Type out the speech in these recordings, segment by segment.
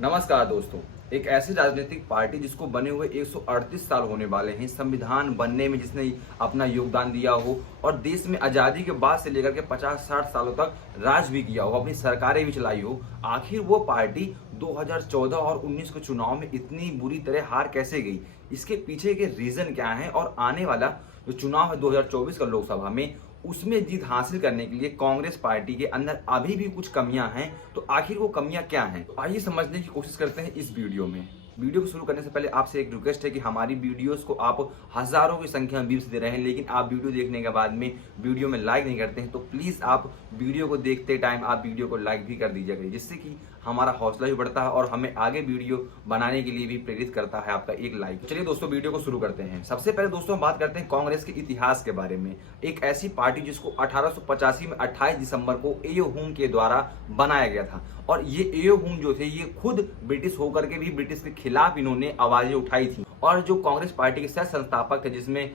नमस्कार दोस्तों। एक ऐसी राजनीतिक पार्टी जिसको बने हुए 138 साल होने वाले हैं, संविधान बनने में जिसने अपना योगदान दिया हो और देश में आज़ादी के बाद से लेकर के 50-60 सालों तक राज भी किया हो, अपनी सरकारें भी चलाई हो, आखिर वो पार्टी 2014 और 19 के चुनाव में इतनी बुरी तरह हार कैसे गई? इसके पीछे के रीजन क्या है और आने वाला जो चुनाव है 2024 का लोकसभा में, उसमें जीत हासिल करने के लिए कांग्रेस पार्टी के अंदर अभी भी कुछ कमियां हैं। तो आखिर वो कमियां क्या हैं? तो आइए समझने की कोशिश करते हैं इस वीडियो में। वीडियो को शुरू करने से पहले आपसे एक रिक्वेस्ट है कि हमारी वीडियोस को आप हजारों की संख्या में व्यूज दे रहे हैं, लेकिन आप वीडियो देखने के बाद में वीडियो में लाइक नहीं करते हैं, तो प्लीज आप वीडियो को देखते टाइम आप वीडियो को लाइक भी कर दीजिएगा, जिससे कि हमारा हौसला भी बढ़ता है और हमें आगे वीडियो बनाने के लिए भी प्रेरित करता है आपका एक लाइक। चलिए दोस्तों, वीडियो को शुरू करते हैं। सबसे पहले दोस्तों हम बात करते हैं कांग्रेस के इतिहास के बारे में। एक ऐसी पार्टी जिसको 1885 में 28 दिसंबर को एओ हुम के द्वारा बनाया गया था, और ये एओ हुम जो थे ये खुद ब्रिटिश होकर के भी ब्रिटिश के खिलाफ इन्होंने आवाजें उठाई थी। और जो कांग्रेस पार्टी के सह संस्थापक थे, जिसमें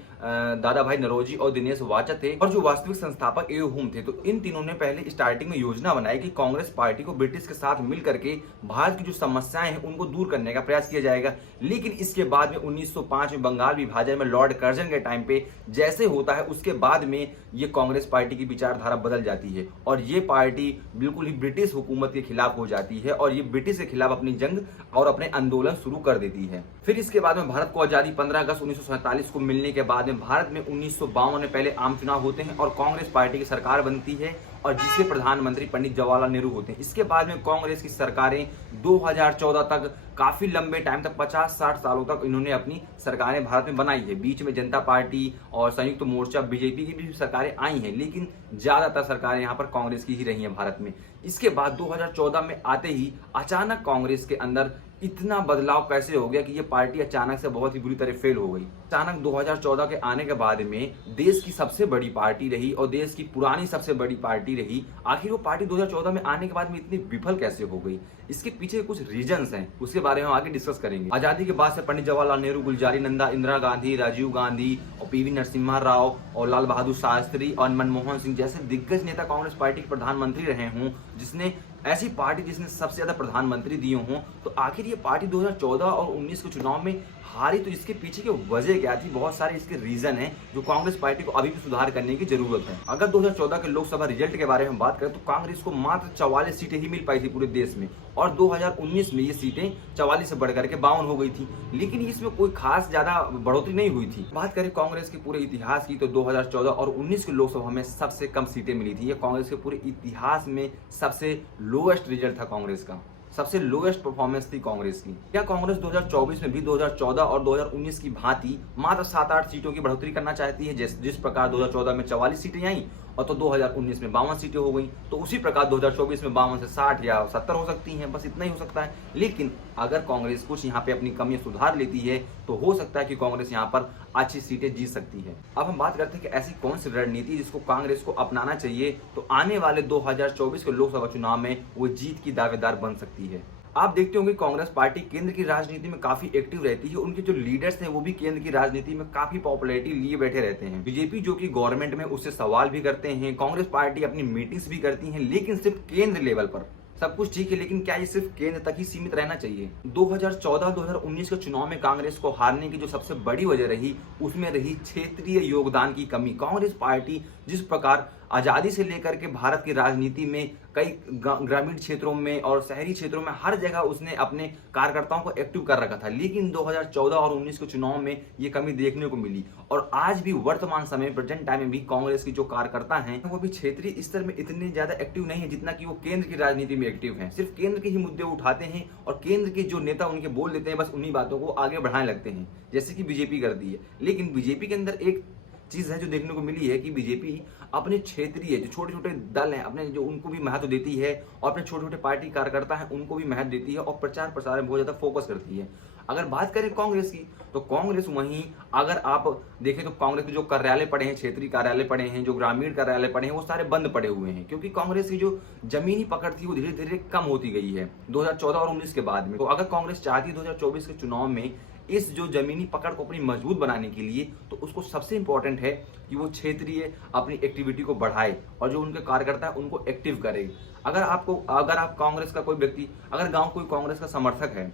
दादा भाई नौरोजी और दिनेश वाचा थे, और जो वास्तविक संस्थापक एओ हुम थे, तो इन तीनों ने पहले स्टार्टिंग में योजना बनाई कि कांग्रेस पार्टी को ब्रिटिश के साथ मिल करके भारत की जो समस्याएं हैं उनको दूर करने का प्रयास किया जाएगा। लेकिन इसके बाद में 1905 में बंगाल विभाजन में लॉर्ड कर्जन के टाइम पे जैसे होता है, उसके बाद में ये कांग्रेस पार्टी की विचारधारा बदल जाती है और ये पार्टी बिल्कुल ही ब्रिटिश हुकूमत के खिलाफ हो जाती है और ये ब्रिटिश के खिलाफ अपनी जंग और अपने आंदोलन शुरू कर देती है। फिर इसके बाद में भारत को आजादी 15 अगस्त 1947 को मिलने के बाद में भारत में 1952 में पहले आम चुनाव होते हैं और कांग्रेस पार्टी की सरकार बनती है और जिसके प्रधानमंत्री पंडित जवाहरलाल नेहरू होते हैं। इसके बाद में कांग्रेस की सरकारें 2014 तक काफी लंबे टाइम तक 50-60 सालों तक इन्होंने अपनी सरकारें भारत में बनाई है। बीच में जनता पार्टी और संयुक्त मोर्चा बीजेपी की भी सरकारें आई हैं, लेकिन ज्यादातर सरकारें यहाँ पर कांग्रेस की ही रही हैं भारत में। इसके बाद 2014 में आते ही अचानक कांग्रेस के अंदर इतना बदलाव कैसे हो गया कि ये पार्टी अचानक से बहुत ही बुरी तरह फेल हो गई। अचानक 2014 के आने के बाद में देश की सबसे बड़ी पार्टी रही और देश की पुरानी सबसे बड़ी पार्टी रही, आखिर वो पार्टी 2014 में आने के बाद में इतनी विफल कैसे हो गई? इसके पीछे कुछ रीजंस हैं, उसके बारे में हम आगे डिस्कस करेंगे। आजादी के बाद से पंडित जवाहरलाल नेहरू, गुलजारी नंदा, इंदिरा गांधी, राजीव गांधी और पीवी नरसिम्हा राव और लाल बहादुर शास्त्री और मनमोहन सिंह जैसे दिग्गज नेता कांग्रेस पार्टी के प्रधानमंत्री रहे हों, जिसने ऐसी पार्टी जिसने सबसे ज्यादा प्रधानमंत्री दिए हों, तो आखिर ये पार्टी 2014 और 19 के चुनाव में हारी, तो इसके पीछे की वजह क्या थी? बहुत सारे इसके रीजन हैं जो कांग्रेस पार्टी को अभी भी सुधार करने की जरूरत है। अगर 2014 के लोकसभा रिजल्ट के बारे में बात करें तो कांग्रेस को मात्र 44 सीटें ही मिल पाई थी पूरे देश में, और 2019 में ये सीटें 44 से बढ़कर के 52 हो गई थी, लेकिन इसमें कोई खास ज्यादा बढ़ोतरी नहीं हुई थी। बात करें कांग्रेस के पूरे इतिहास की तो 2014 और 19 के लोकसभा में सबसे कम सीटें मिली थी। ये कांग्रेस के पूरे इतिहास में सबसे लोएस्ट रिजल्ट था कांग्रेस का, सबसे लोएस्ट परफॉर्मेंस थी कांग्रेस की। क्या कांग्रेस 2024 में भी 2014 और 2019 की भांति मात्र 7-8 सीटों की बढ़ोतरी करना चाहती है? जिस प्रकार 2014 में 44 सीटें आई और तो 2019 में 52 सीटें हो गई, तो उसी प्रकार 2024 में 52 से 60 या 70 हो सकती हैं, बस इतना ही हो सकता है। लेकिन अगर कांग्रेस कुछ यहाँ पे अपनी कमियां सुधार लेती है तो हो सकता है कि कांग्रेस यहाँ पर अच्छी सीटें जीत सकती है। अब हम बात करते हैं कि ऐसी कौन सी रणनीति जिसको कांग्रेस को अपनाना चाहिए तो आने वाले 2024 के लोकसभा चुनाव में वो जीत की दावेदार बन सकती है। आप देखते होंगे कांग्रेस पार्टी केंद्र की राजनीति में काफी एक्टिव रहती है, उनके जो लीडर्स हैं वो भी केंद्र की राजनीति में काफी पॉपुलैरिटी लिए बैठे रहते हैं। बीजेपी जो कि गवर्नमेंट में उससे सवाल भी करते हैं, कांग्रेस पार्टी अपनी मीटिंग्स भी करती है, लेकिन सिर्फ केंद्र लेवल पर। सब कुछ ठीक है, लेकिन क्या ये सिर्फ केंद्र तक ही सीमित रहना चाहिए? 2014-2019 के चुनाव में कांग्रेस को हारने की जो सबसे बड़ी वजह रही, उसमें रही क्षेत्रीय योगदान की कमी। कांग्रेस पार्टी जिस प्रकार आजादी से लेकर के भारत की राजनीति में कई ग्रामीण क्षेत्रों में और शहरी क्षेत्रों में हर जगह उसने अपने कार्यकर्ताओं को एक्टिव कर रखा था, लेकिन 2014 और 19 के चुनाव में ये कमी देखने को मिली। और आज भी वर्तमान समय प्रेजेंट टाइम में भी कांग्रेस की जो कार्यकर्ता हैं वो भी क्षेत्रीय स्तर में इतने ज्यादा एक्टिव नहीं है जितना कि वो केंद्र की राजनीति में एक्टिव हैं। सिर्फ केंद्र के ही मुद्दे उठाते हैं और केंद्र के जो नेता उनके बोल देते हैं, बस उन्हीं बातों को आगे बढ़ाने लगते हैं, जैसे कि बीजेपी करती है। लेकिन बीजेपी के अंदर एक चीज है जो देखने को मिली है कि बीजेपी अपने क्षेत्रीय जो छोटे छोटे दल हैं अपने जो उनको भी महत्व देती है और अपने छोटे छोटे पार्टी कार्यकर्ता हैं उनको भी महत्व देती है और प्रचार प्रसार में बहुत ज्यादा फोकस करती है। अगर बात करें कांग्रेस की तो कांग्रेस वहीं अगर आप देखें तो कांग्रेस के जो कार्यालय पड़े हैं, क्षेत्रीय कार्यालय पड़े हैं, जो ग्रामीण कार्यालय पड़े हैं, वो सारे बंद पड़े हुए हैं, क्योंकि कांग्रेस की जो जमीनी पकड़ थी वो धीरे धीरे कम होती गई है 2014 और 19 के बाद में। तो अगर कांग्रेस चाहती है 2024 के चुनाव में इस जो जमीनी पकड़ को अपनी मजबूत बनाने के लिए, तो उसको सबसे इंपॉर्टेंट है कि वो क्षेत्रीय अपनी एक्टिविटी को बढ़ाए और जो उनके कार्यकर्ता है उनको एक्टिव करे। अगर आप कांग्रेस का कोई व्यक्ति, अगर गांव कोई कांग्रेस का समर्थक है,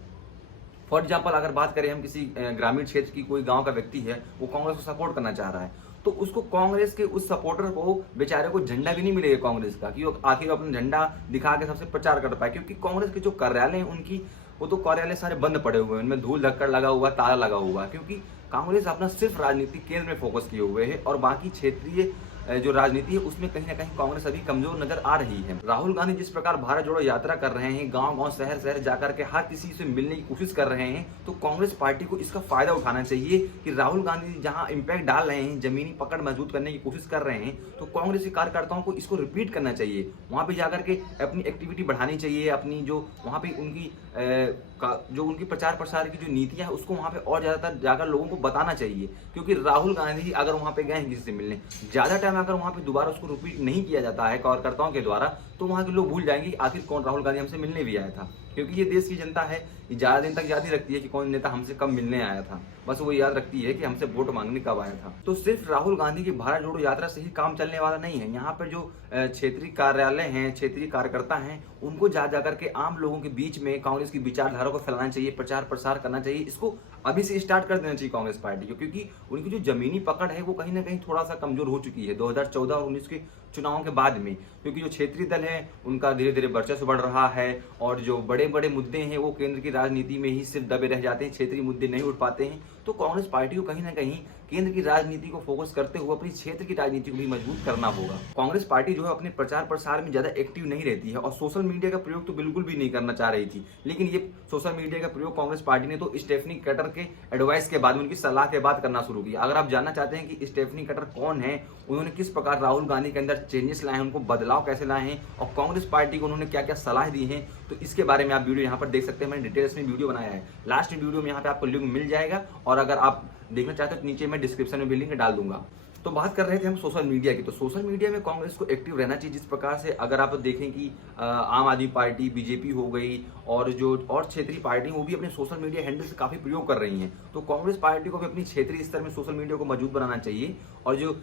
फॉर एग्जाम्पल अगर बात करें हम किसी ग्रामीण क्षेत्र की, कोई गांव का व्यक्ति है, वो कांग्रेस को सपोर्ट करना चाह रहा है, तो उसको कांग्रेस के उस सपोर्टर को बेचारे को झंडा भी नहीं मिलेगा कांग्रेस का, कि वो आखिर अपना झंडा दिखा के सबसे प्रचार कर पाए। क्योंकि कांग्रेस के जो कार्यालय हैं उनकी, वो तो कार्यालय सारे बंद पड़े हुए हैं, उनमें धूल धक्कड़ लगा हुआ, ताला लगा हुआ है, क्योंकि कांग्रेस अपना सिर्फ राजनीतिक केंद्र में फोकस किए हुए है और बाकी क्षेत्रीय जो राजनीति है उसमें कहीं ना कहीं कांग्रेस अभी कमजोर नजर आ रही है। राहुल गांधी जिस प्रकार भारत जोड़ो यात्रा कर रहे हैं, गांव-गांव, शहर-शहर जाकर के हर किसी से मिलने की कोशिश कर रहे हैं, तो कांग्रेस पार्टी को इसका फायदा उठाना चाहिए कि राहुल गांधी जहां इंपैक्ट डाल रहे हैं, जमीनी पकड़ मजबूत करने की कोशिश कर रहे हैं, तो कांग्रेस के कार्यकर्ताओं को इसको रिपीट करना चाहिए। वहां पे जाकर के अपनी एक्टिविटी बढ़ानी चाहिए, अपनी जो वहां पे उनकी जो उनकी प्रचार प्रसार की जो नीतियां है उसको वहां पे और ज्यादातर जाकर लोगों को बताना चाहिए। क्योंकि राहुल गांधी अगर वहां पे गए हैं किसी से मिलने, ज्यादा टाइम अगर वहां पे दोबारा उसको रिपीट नहीं किया जाता है कार्यकर्ताओं के द्वारा, तो वहां के लोग भूल जाएंगे कि आखिर कौन राहुल गांधी हमसे मिलने भी आया था। क्योंकि ये देश की जनता है, ये ज्यादा दिन तक याद नहीं रखती है कि कौन नेता हमसे कब मिलने आया था, बस वो याद रखती है कि हमसे वोट मांगने कब आया था। तो सिर्फ राहुल गांधी की भारत जोड़ो यात्रा से ही काम चलने वाला नहीं है। यहाँ पर जो क्षेत्रीय कार्यालय हैं, क्षेत्रीय कार्यकर्ता हैं, उनको जा करके आम लोगों के बीच में कांग्रेस की विचारधारा को फैलाना चाहिए, प्रचार प्रसार करना चाहिए। इसको अभी से स्टार्ट कर देना चाहिए कांग्रेस पार्टी को, क्योंकि उनकी जो जमीनी पकड़ है वो कहीं ना कहीं थोड़ा सा कमजोर हो चुकी है 2014 और 19 के चुनावों के बाद में। क्योंकि जो क्षेत्रीय दल है उनका धीरे धीरे वर्चस्व बढ़ रहा है और जो बड़े बड़े मुद्दे हैं वो केंद्र की राजनीति में ही सिर्फ दबे रह जाते हैं, क्षेत्रीय मुद्दे नहीं उठ पाते हैं। तो कांग्रेस पार्टी को कहीं ना कहीं केंद्र की राजनीति को फोकस करते हुए अपनी क्षेत्र की राजनीति को भी मजबूत करना होगा। कांग्रेस पार्टी जो है अपने प्रचार प्रसार में ज्यादा एक्टिव नहीं रहती है और सोशल मीडिया का प्रयोग तो बिल्कुल भी नहीं करना चाह रही थी, लेकिन ये सोशल मीडिया का प्रयोग कांग्रेस पार्टी ने तो स्टेफनी कटर के एडवाइस के बाद, उनकी सलाह के बाद करना शुरू किया। अगर आप जानना चाहते हैं कि स्टेफनी कटर कौन है, उन्होंने किस प्रकार राहुल गांधी के अंदर चेंजेस लाए हैं, उनको बदलाव कैसे लाए हैं और कांग्रेस पार्टी को उन्होंने क्या क्या सलाह दी है, तो इसके बारे में आप वीडियो यहाँ पर देख सकते हैं। मैंने डिटेल्स में वीडियो बनाया है, लास्ट वीडियो में यहाँ पे आपको लिंक मिल जाएगा और अगर आप देखना चाहते हो तो नीचे मैं डिस्क्रिप्शन में भी लिंक डाल दूंगा। तो बात कर रहे थे हम सोशल मीडिया की, तो सोशल मीडिया में कांग्रेस को एक्टिव रहना चाहिए। जिस प्रकार से अगर आप देखें कि आम आदमी पार्टी, बीजेपी हो गई और जो और क्षेत्रीय पार्टी वो भी अपने सोशल मीडिया हैंडल से काफी प्रयोग कर रही हैं, तो कांग्रेस पार्टी को भी अपनी क्षेत्रीय स्तर में सोशल मीडिया को मजबूत बनाना चाहिए और जो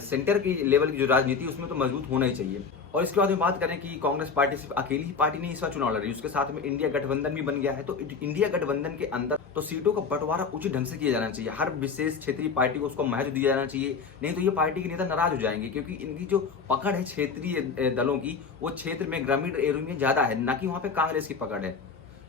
सेंटर की लेवल की जो राजनीति उसमें तो मजबूत होना ही चाहिए। और इसके बाद में बात करें कि कांग्रेस पार्टी सिर्फ अकेली ही पार्टी नहीं इस बार चुनाव लड़ रही है, उसके साथ में इंडिया गठबंधन भी बन गया है। तो इंडिया गठबंधन के अंदर तो सीटों का बंटवारा उचित ढंग से किया जाना चाहिए, हर विशेष क्षेत्रीय पार्टी को उसको महत्व दिया जाना चाहिए, नहीं तो ये पार्टी के नेता नाराज हो जाएंगे। क्योंकि इनकी जो पकड़ है क्षेत्रीय दलों की, वो क्षेत्र में ग्रामीण एरिया में ज्यादा है, ना कि वहां पे कांग्रेस की पकड़ है।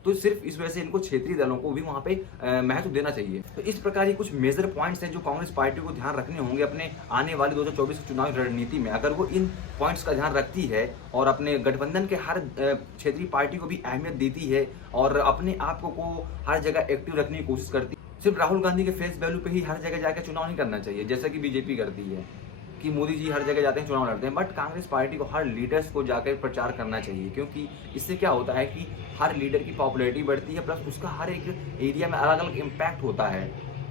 तो सिर्फ इस वजह से इनको क्षेत्रीय दलों को भी वहां पे महत्व देना चाहिए। तो इस प्रकार की कुछ मेजर पॉइंट्स हैं जो कांग्रेस पार्टी को ध्यान रखने होंगे अपने आने वाली 2024 की चुनावी रणनीति में। अगर वो इन पॉइंट्स का ध्यान रखती है और अपने गठबंधन के हर क्षेत्रीय पार्टी को भी अहमियत देती है और अपने आप को हर जगह एक्टिव रखने की कोशिश करती है, सिर्फ राहुल गांधी के फेस वैल्यू पे ही हर जगह जाकर चुनाव नहीं करना चाहिए जैसा कि बीजेपी करती है कि मोदी जी हर जगह जाते हैं, चुनाव लड़ते हैं। बट कांग्रेस पार्टी को हर लीडर्स को जाकर प्रचार करना चाहिए, क्योंकि इससे क्या होता है कि हर लीडर की पॉपुलैरिटी बढ़ती है, प्लस उसका हर एक एरिया में अलग अलग इम्पैक्ट होता है।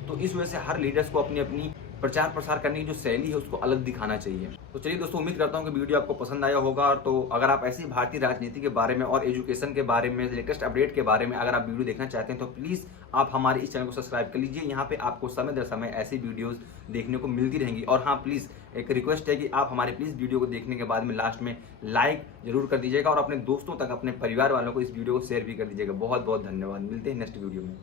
तो इस वजह से हर लीडर्स को अपनी अपनी प्रचार प्रसार करने की जो शैली है उसको अलग दिखाना चाहिए। तो चलिए दोस्तों, उम्मीद करता हूँ कि वीडियो आपको पसंद आया होगा। तो अगर आप ऐसी भारतीय राजनीति के बारे में और एजुकेशन के बारे में, लेटेस्ट अपडेट के बारे में अगर आप वीडियो देखना चाहते हैं तो प्लीज आप हमारे इस चैनल को सब्सक्राइब कर लीजिए। यहाँ पे आपको समय दर समय ऐसी वीडियोस देखने को मिलती रहेंगी। और हाँ, प्लीज एक रिक्वेस्ट है कि आप हमारे प्लीज वीडियो को देखने के बाद में लास्ट में लाइक जरूर कर दीजिएगा और अपने दोस्तों तक, अपने परिवार वालों को इस वीडियो को शेयर भी कर दीजिएगा। बहुत बहुत धन्यवाद, मिलते हैं नेक्स्ट वीडियो में।